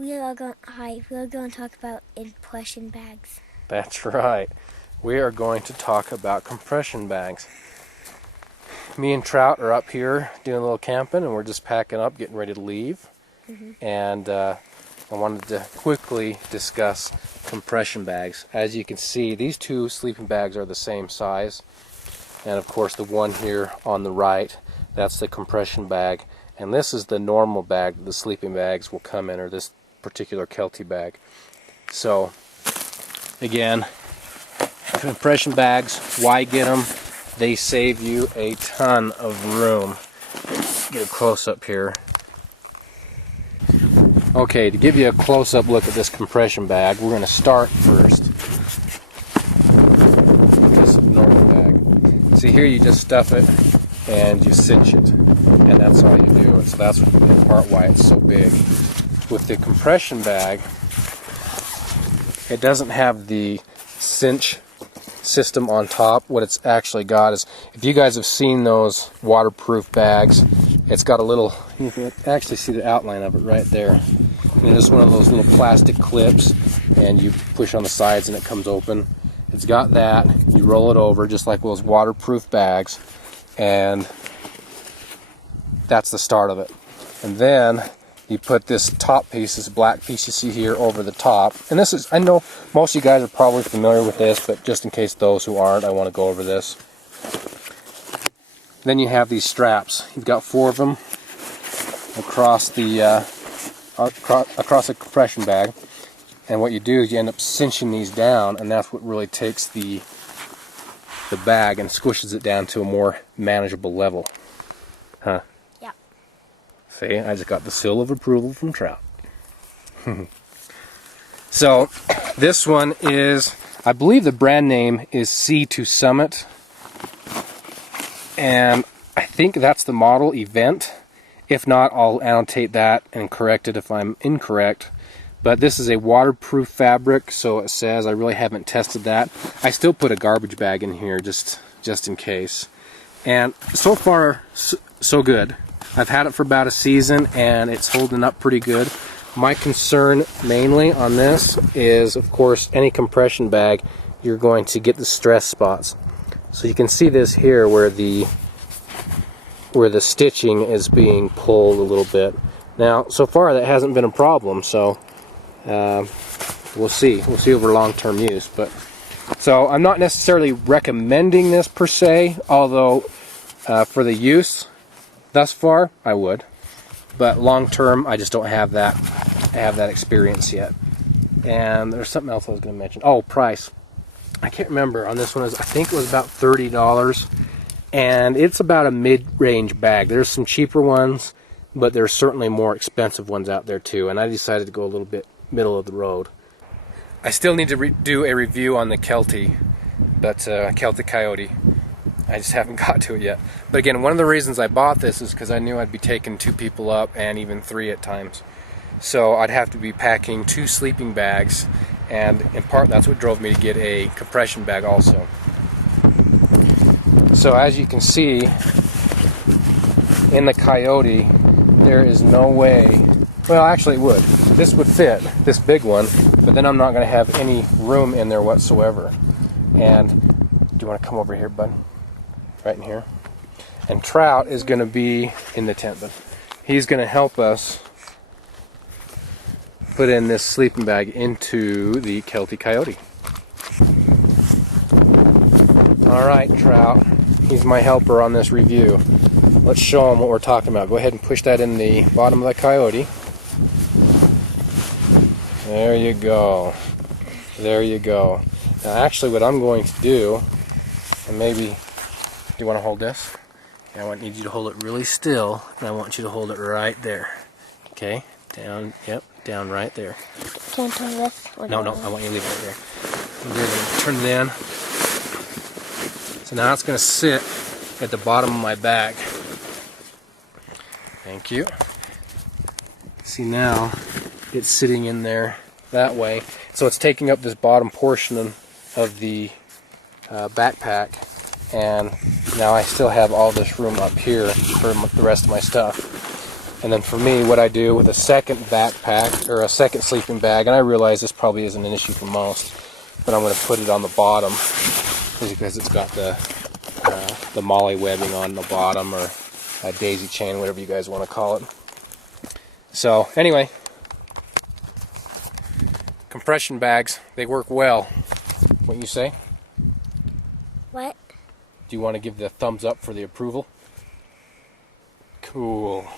we're going to talk about compression bags. That's right. We are going to talk about compression bags. Me and Trout are up here doing a little camping, and we're just packing up, getting ready to leave. And I wanted to quickly discuss compression bags. As you can see, these two sleeping bags are the same size. And of course, the one here on the right, that's the compression bag. And this is the normal bag that the sleeping bags will come in, or this particular Kelty bag. So, again, compression bags, why get them? They save you a ton of room. Get a close-up here. Okay, to give you a close-up look at this compression bag, we're going to start first with this normal bag. See here, you just stuff it and you cinch it, and that's all you do. And so that's in part why it's so big. With the compression bag, it doesn't have the cinch system on top. What it's actually got is, if you guys have seen those waterproof bags, it's got a little, you can actually see the outline of it right there. And it's one of those little plastic clips, and you push on the sides and it comes open. It's got that. You roll it over just like those waterproof bags, and that's the start of it. And then you put this top piece, this black piece you see here, over the top. And this is, I know most of you guys are probably familiar with this, but just in case those who aren't, I want to go over this. Then you have these straps. You've got 4 of them across the across a compression bag. And what you do is you end up cinching these down, and that's what really takes the bag and squishes it down to a more manageable level. Huh? Yeah. See, I just got the seal of approval from Trout. So, this one is, I believe the brand name is Sea2 Summit. And I think that's the model Event. If not, I'll annotate that and correct it if I'm incorrect. But this is a waterproof fabric, so it says. I really haven't tested that. I still put a garbage bag in here just in case. And so far, so good. I've had it for about a season, and it's holding up pretty good. My concern mainly on this is, of course, any compression bag, you're going to get the stress spots. So you can see this here where the stitching is being pulled a little bit. Now, so far that hasn't been a problem, so we'll see. We'll see over long-term use. But so I'm not necessarily recommending this per se, although for the use thus far, I would. But long-term, I just don't have that. I have that experience yet. And there's something else I was going to mention. Oh, price. I can't remember on this one. I think it was about $30. And it's about a mid-range bag. There's some cheaper ones, but there's certainly more expensive ones out there too. And I decided to go a little bit middle of the road. I still need to do a review on the Kelty, but Kelty Coyote. I just haven't got to it yet. But again, one of the reasons I bought this is because I knew I'd be taking 2 people up, and even 3 at times. So I'd have to be packing 2 sleeping bags, and in part that's what drove me to get a compression bag also. So as you can see, in the Coyote, there is no way, well actually it would. This would fit, this big one, but then I'm not going to have any room in there whatsoever. And do you want to come over here, bud? Right in here. And Trout is going to be in the tent, but he's going to help us put in this sleeping bag into the Kelty Coyote. Alright, Trout. He's my helper on this review. Let's show him what we're talking about. Go ahead and push that in the bottom of the Coyote. There you go. There you go. Now actually what I'm going to do, and maybe, do you want to hold this? I need you to hold it really still, and I want you to hold it right there. Okay? Down, yep, down right there. Can I turn this? No, I want you to leave it right there. Good. Turn it in. So now it's going to sit at the bottom of my bag. Thank you. See, now it's sitting in there that way. So it's taking up this bottom portion of the backpack, and now I still have all this room up here for the rest of my stuff. And then for me, what I do with a second backpack, or a second sleeping bag, and I realize this probably isn't an issue for most, but I'm going to put it on the bottom because it's got the molly webbing on the bottom, or a daisy chain, whatever you guys want to call it. So anyway, compression bags, they work well. What you say? What? Do you want to give the thumbs up for the approval? Cool.